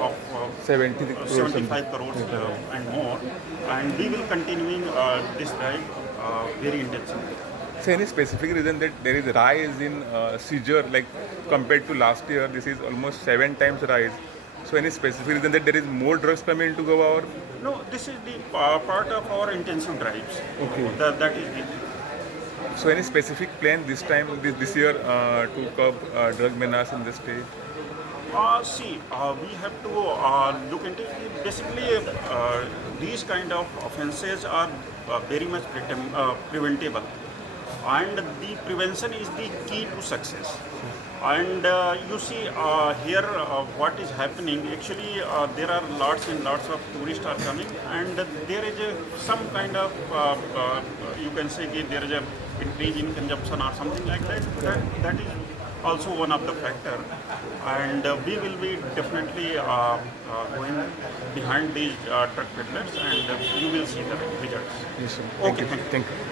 of 70 crores. 75 crores and more, and we will continuing this drive very intensively. So any specific reason that there is a rise in seizure, like compared to last year? This is almost 7 times rise. So any specific reason that there is more drugs coming into Goa? Or No, this is the part of our intensive drives. okay. That is the So any specific plan this time, this year, to curb drug menace in the state? See, we have to look into it. Basically, these kind of offences are very much preventable, and the prevention is the key to success. And you see here what is happening. Actually, there are lots and lots of tourists are coming, and there is some kind of you can say that there is a increase in consumption or something like that. That is also one of the factor, and we will be definitely going behind these truck peddlers, and you will see the results. Yes, sir. Okay, thank you. Thank you.